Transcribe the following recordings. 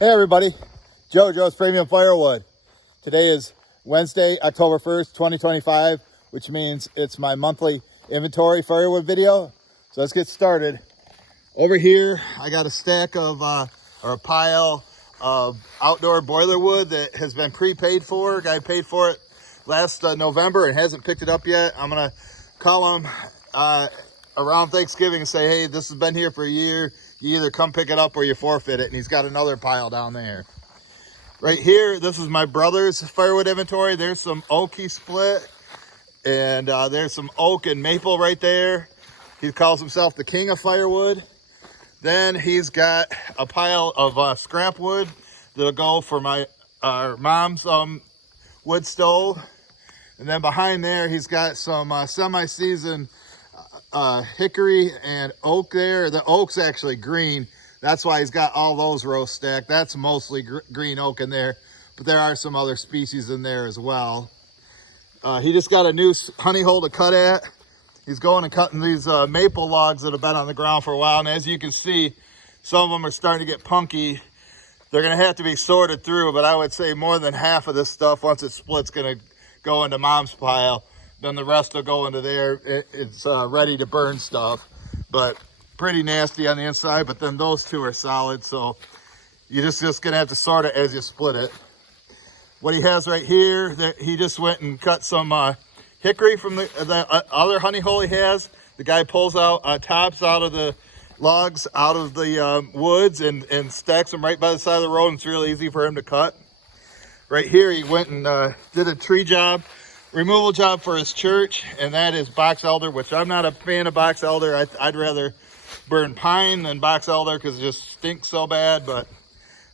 Hey everybody, Joe's Premium Firewood. Today is Wednesday, October 1st, 2025, which means it's my monthly inventory firewood video. So let's get started. Over here, I got a stack of, or a pile of outdoor boiler wood that has been prepaid for. Guy paid for it last November and hasn't picked it up yet. I'm gonna call him around Thanksgiving and say, hey, this has been here for a year. You either come pick it up or you forfeit it. And he's got another pile down there. Right here, this is my brother's firewood inventory. There's some oak he split, and there's some oak and maple right there. He calls himself the king of firewood. Then he's got a pile of scrap wood that'll go for my mom's wood stove. And then behind there, he's got some semi-seasoned hickory and oak there. The oak's actually green. That's why he's got all those rows stacked. That's mostly green oak in there, but there are some other species in there as well. He just got a new honey hole to cut at. He's going and cutting these maple logs that have been on the ground for a while. And as you can see, some of them are starting to get punky. They're going to have to be sorted through, but I would say more than half of this stuff, once it splits, going to go into mom's pile. Then the rest will go into there. It's ready to burn stuff, but pretty nasty on the inside. But then those two are solid, so you're just gonna have to sort it as you split it. What he has right here, he just went and cut some hickory from the other honey hole he has. The guy pulls out tops out of the logs, out of the woods, and stacks them right by the side of the road. And it's real easy for him to cut. Right here, he went and did a tree removal job for his church, and that is box elder, which I'm not a fan of box elder. I'd rather burn pine than box elder because it just stinks so bad. But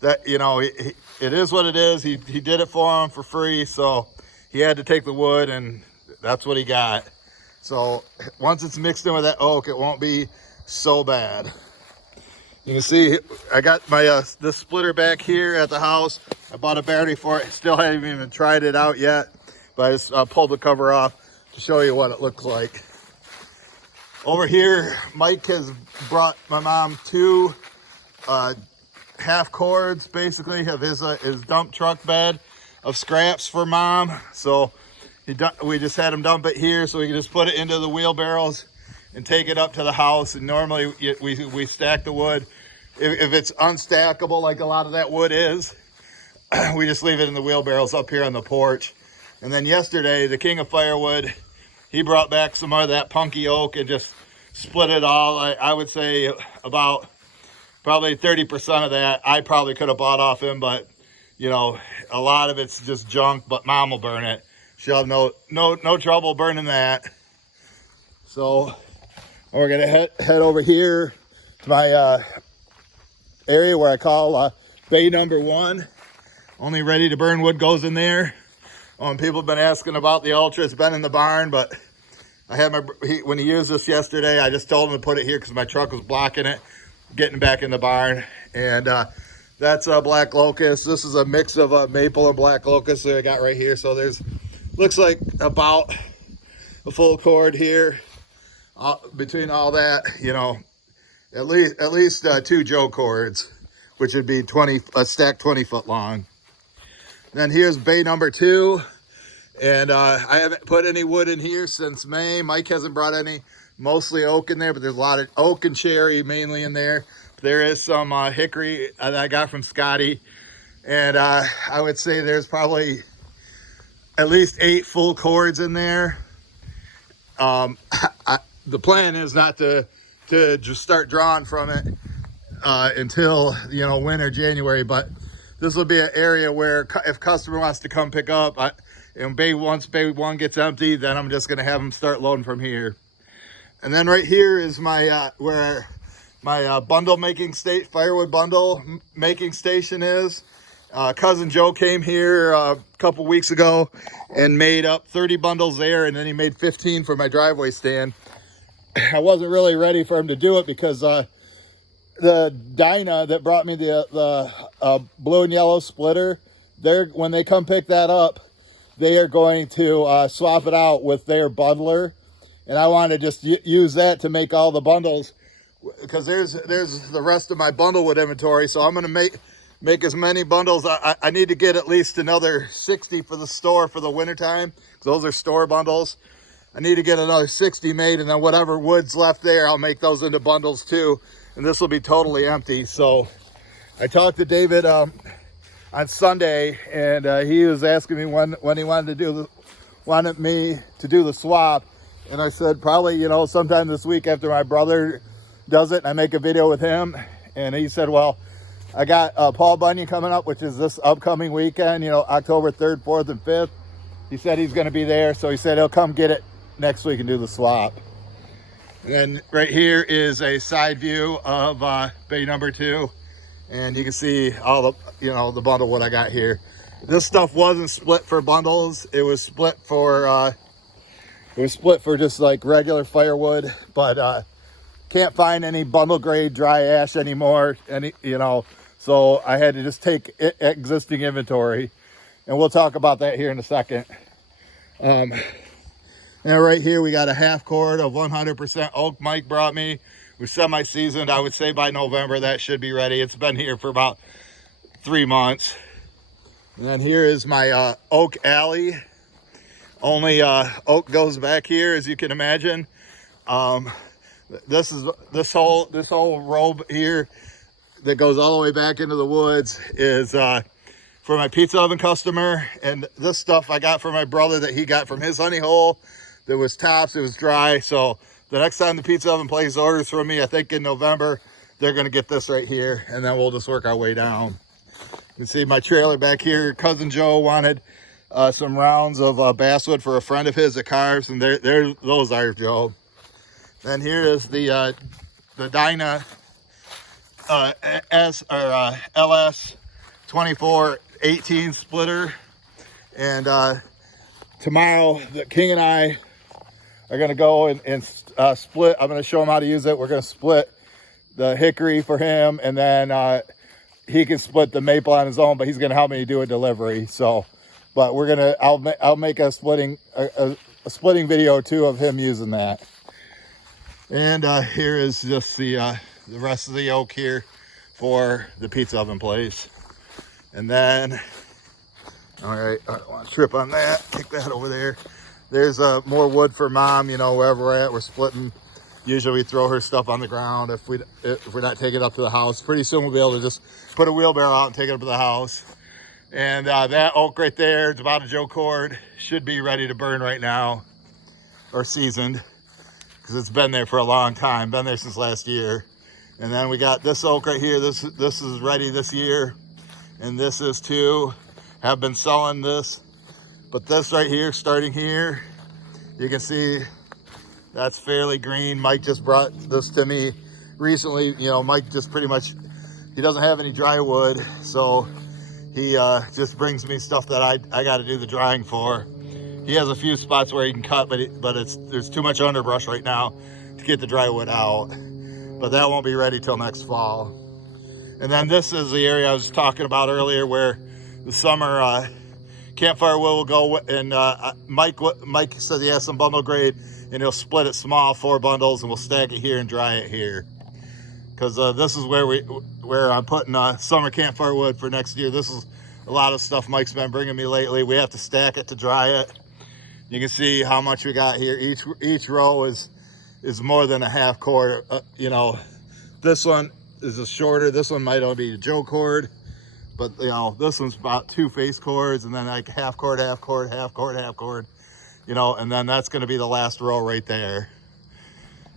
that, you know, it is what it is. He did it for him for free, so he had to take the wood, and that's what he got. So once it's mixed in with that oak, it won't be so bad. You can see I got my this splitter back here at the house. I bought a battery for it. Still haven't even tried it out yet, but I just pulled the cover off to show you what it looks like. Over here, Mike has brought my mom two half cords, basically, of his dump truck bed of scraps for mom. So we just had him dump it here so we can just put it into the wheelbarrows and take it up to the house. And normally we stack the wood. If it's unstackable, like a lot of that wood is, we just leave it in the wheelbarrows up here on the porch. And then yesterday, the king of firewood, he brought back some of that punky oak and just split it all. I would say about probably 30% of that I probably could have bought off him, but you know, a lot of it's just junk, but mom will burn it. She'll have no trouble burning that. So we're gonna head over here to my area where I call bay number 1. Only ready to burn wood goes in there. People have been asking about the Ultra. It's been in the barn, but I had when he used this yesterday, I just told him to put it here because my truck was blocking it, getting back in the barn. And that's a black locust. This is a mix of maple and black locust that I got right here. So looks like about a full cord here between all that, you know, at least 2 Joe cords, which would be a stack 20 foot long. Then here's bay number 2, and I haven't put any wood in here since May. Mike hasn't brought any, mostly oak in there, but there's a lot of oak and cherry mainly in there. There is some hickory that I got from Scotty, and I would say there's probably at least 8 full cords in there. The plan is not to just start drawing from it until, you know, winter, January, but this will be an area where if customer wants to come pick up, and once bay 1 gets empty, then I'm just going to have them start loading from here. And then right here is my where my firewood bundle making station is. Cousin Joe came here a couple weeks ago and made up 30 bundles there, and then he made 15 for my driveway stand. I wasn't really ready for him to do it because the Dyna that brought me the blue and yellow splitter, when they come pick that up, they are going to swap it out with their bundler, and I want to just use that to make all the bundles because there's the rest of my bundlewood inventory. So I'm going to make as many bundles. I need to get at least another 60 for the store for the wintertime, because those are store bundles. I need to get another 60 made, and then whatever wood's left there, I'll make those into bundles too. And this will be totally empty. So I talked to David on Sunday, and he was asking me when he wanted me to do the swap. And I said, probably, you know, sometime this week after my brother does it and I make a video with him. And he said, well, I got Paul Bunyan coming up, which is this upcoming weekend, you know, October 3rd, 4th, and 5th. He said he's going to be there. So he said he'll come get it next week and do the swap. And then right here is a side view of bay number 2. And you can see all the, you know, the bundle what I got here. This stuff wasn't split for bundles. It was split for just like regular firewood, but can't find any bundle grade dry ash anymore. You know, so I had to just take existing inventory, and we'll talk about that here in a second. And right here we got a half cord of 100% oak Mike brought me. We're semi-seasoned. I would say by November that should be ready. It's been here for about 3 months. And then here is my oak alley. Only oak goes back here, as you can imagine. This whole row here that goes all the way back into the woods is for my pizza oven customer. And this stuff I got from my brother that he got from his honey hole. That was tops, it was dry. So the next time the pizza oven places orders from me, I think in November, they're gonna get this right here, and then we'll just work our way down. You can see my trailer back here. Cousin Joe wanted some rounds of basswood for a friend of his that carves, and those are, Joe. Then here is the Dyna LS 2418 splitter, and tomorrow the King and I are going to go and split. I'm going to show him how to use it. We're going to split the hickory for him, and then he can split the maple on his own, but he's going to help me do a delivery. So, but we're going to, I'll make a splitting video too of him using that. And here is just the rest of the oak here for the pizza oven place. And then, all right, I don't want to trip on that. Kick that over there. There's more wood for mom, you know, wherever we're at, we're splitting. Usually we throw her stuff on the ground if we're not taking it up to the house. Pretty soon we'll be able to just put a wheelbarrow out and take it up to the house. And that oak right there, it's about a Joe cord, should be ready to burn right now, or seasoned, because it's been there for a long time, been there since last year. And then we got this oak right here. This is ready this year, and this is too. Have been selling this. But this right here, starting here, you can see that's fairly green. Mike just brought this to me recently. You know, Mike just pretty much, he doesn't have any dry wood, so he just brings me stuff that I got to do the drying for. He has a few spots where he can cut, but there's too much underbrush right now to get the dry wood out. But that won't be ready till next fall. And then this is the area I was talking about earlier, where the summer campfire wood will go, and Mike said he has some bundle grade, and he'll split it small, 4 bundles, and we'll stack it here and dry it here. Because this is where I'm putting summer campfire wood for next year. This is a lot of stuff Mike's been bringing me lately. We have to stack it to dry it. You can see how much we got here. Each row is more than a half cord. You know, this one is a shorter. This one might only be a Joe cord. But, you know, this one's about 2 face cords, and then like half cord, half cord, half cord, half cord, you know, and then that's going to be the last row right there.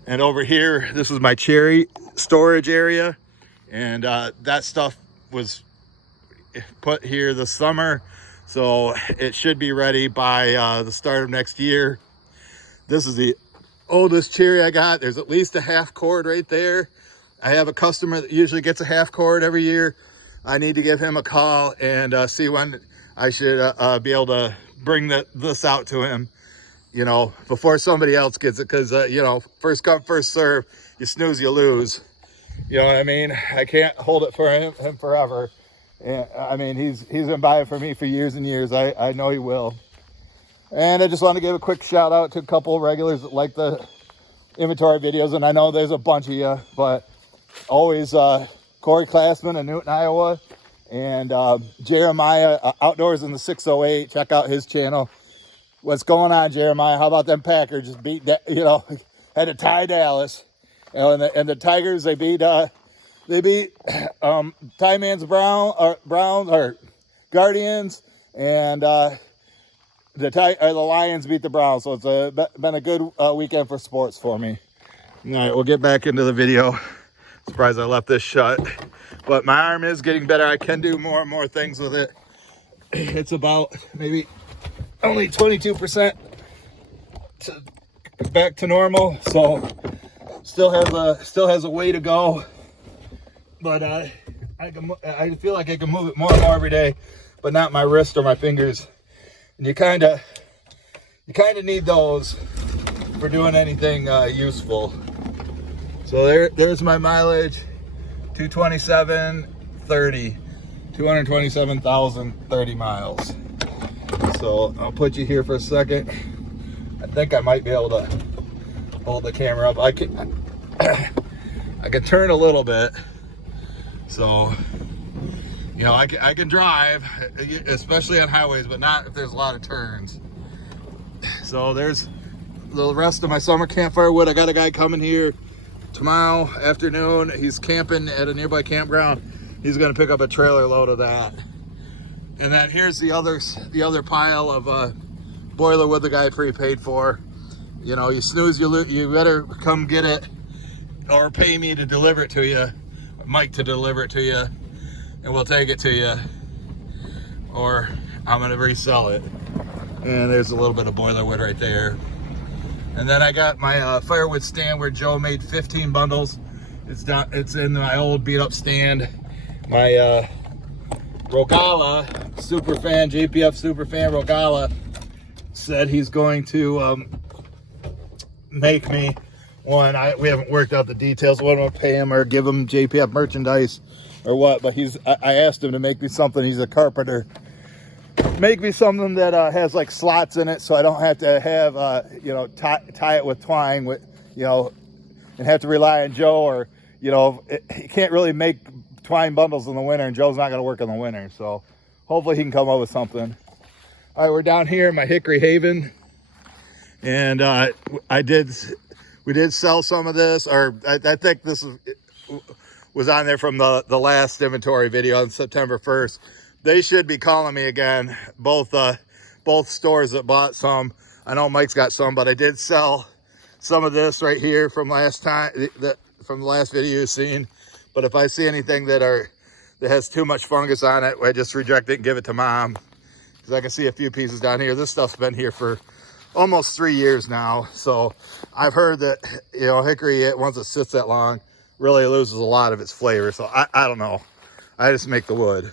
And over here, this is my cherry storage area, and that stuff was put here this summer, so it should be ready by the start of next year. This is the oldest cherry I got. There's at least a half cord right there. I have a customer that usually gets a half cord every year. I need to give him a call and see when I should be able to bring this out to him, you know, before somebody else gets it. Because, you know, first come, first serve, you snooze, you lose. You know what I mean? I can't hold it for him forever. And, I mean, he's been buying for me for years and years. I know he will. And I just want to give a quick shout out to a couple of regulars that like the inventory videos. And I know there's a bunch of you, but always... Corey Classman in Newton, Iowa, And Jeremiah, Outdoors in the 608. Check out his channel. What's going on, Jeremiah? How about them Packers just beat, had to tie Dallas. And the Tigers, they beat Ty Man's Browns or Guardians, and the Lions beat the Browns. So it's been a good weekend for sports for me. All right, we'll get back into the video. Surprised I left this shut, but my arm is getting better. I can do more and more things with it. It's about maybe only 22% back to normal, so still has a way to go. But I feel like I can move it more and more every day, but not my wrist or my fingers. And you kind of need those for doing anything useful. So there's my mileage, 227.30, 227,030 miles. So I'll put you here for a second. I think I might be able to hold the camera up. I can turn a little bit. So, I can drive, especially on highways, but not if there's a lot of turns. So there's the rest of my summer camp firewood. I got a guy coming here tomorrow afternoon. He's camping at a nearby campground. He's going to pick up a trailer load of that. And then here's the other pile of boiler wood the guy prepaid for. You snooze, you better come get it, or pay me to deliver it to you, Mike to deliver it to you, and we'll take it to you, or I'm going to resell it. And there's a little bit of boiler wood right there. And then I got my firewood stand where Joe made 15 bundles. It's in my old beat up stand. My Rogala superfan, JPF superfan Rogala, said he's going to make me one. We haven't worked out the details. What I'm gonna pay him or give him JPF merchandise or what, but I asked him to make me something. He's a carpenter. Make me something that has like slots in it, so I don't have to have tie it with twine and have to rely on Joe, or he can't really make twine bundles in the winter, and Joe's not going to work in the winter. So hopefully he can come up with something. All right, we're down here in my Hickory Haven, and we did sell some of this, or I think this was on there from the last inventory video on September 1st. They should be calling me again, both stores that bought some. I know Mike's got some, but I did sell some of this right here from last time, from the last video you've seen. But if I see anything that has too much fungus on it, I just reject it and give it to Mom. Because I can see a few pieces down here. This stuff's been here for almost 3 years now. So I've heard that, hickory, once it sits that long, really loses a lot of its flavor. So I don't know. I just make the wood.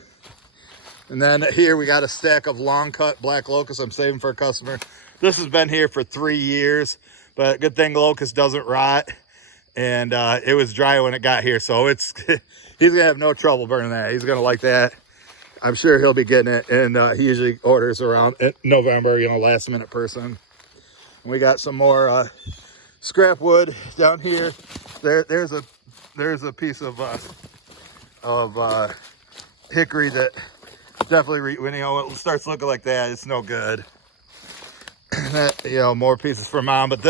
And then here we got a stack of long cut black locust I'm saving for a customer. This has been here for 3 years, but good thing locust doesn't rot. And it was dry when it got here, so he's gonna have no trouble burning that. He's gonna like that. I'm sure he'll be getting it, and he usually orders around November, last minute person. And we got some more scrap wood down here. There's a piece of hickory that definitely when it starts looking like that, it's no good. That, more pieces for Mom, but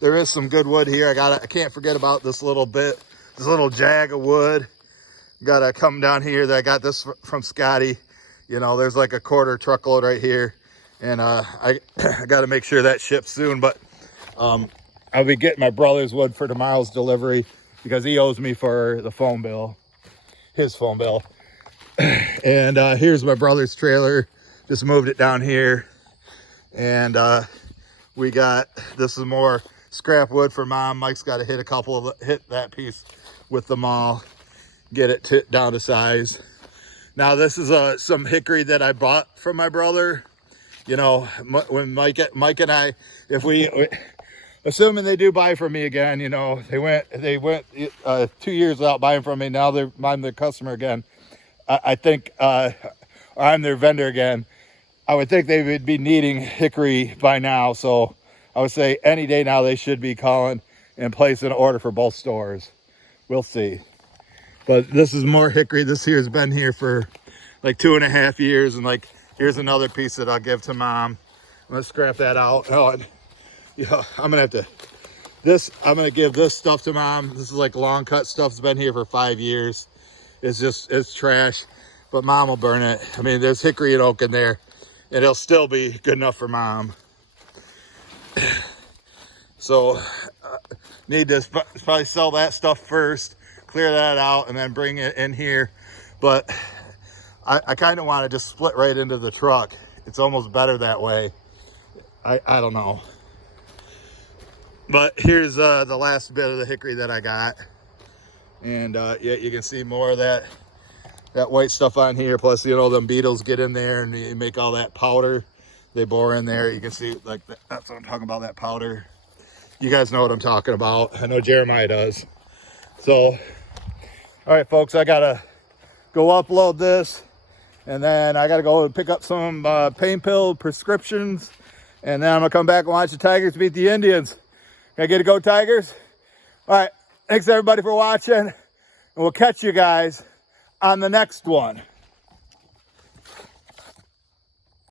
there is some good wood here. I can't forget about this little jag of wood. Gotta come down here. That I got this from Scotty. There's like a quarter truckload right here, and I gotta make sure that ships soon. But I'll be getting my brother's wood for tomorrow's delivery because he owes me for the phone bill, his phone bill. And here's my brother's trailer. Just moved it down here, and this is more scrap wood for Mom. Mike's got to hit that piece with the maul, get it down to size. Now this is some hickory that I bought from my brother. When Mike and I, if we assuming they do buy from me again, they went 2 years without buying from me. Now I'm their customer again. I think I'm their vendor again. I would think they would be needing hickory by now, so I would say any day now they should be calling and placing an order for both stores. We'll see. But this is more hickory. This here has been here for like 2.5 years. And like, here's another piece that I'll give to Mom. I'm gonna scrap that out. Oh, and, you know, I'm gonna give this stuff to Mom. This is like long cut stuff. It's been here for 5 years. It's trash, but Mom will burn it. I mean, there's hickory and oak in there, and it'll still be good enough for Mom. So need to probably sell that stuff first, clear that out, and then bring it in here. But I kind of want to just split right into the truck. It's almost better that way. I don't know. But here's the last bit of the hickory that I got. And yeah, you can see more of that white stuff on here. Plus, you know, them beetles get in there and you make all that powder. They bore in there. You can see, like, that's what I'm talking about, that powder. You guys know what I'm talking about. I know Jeremiah does. So, all right, folks, I gotta go upload this, and then I gotta go and pick up some pain pill prescriptions, and then I'm gonna come back and watch the Tigers beat the Indians. Can I get a go, Tigers? All right, thanks everybody for watching, and we'll catch you guys on the next one.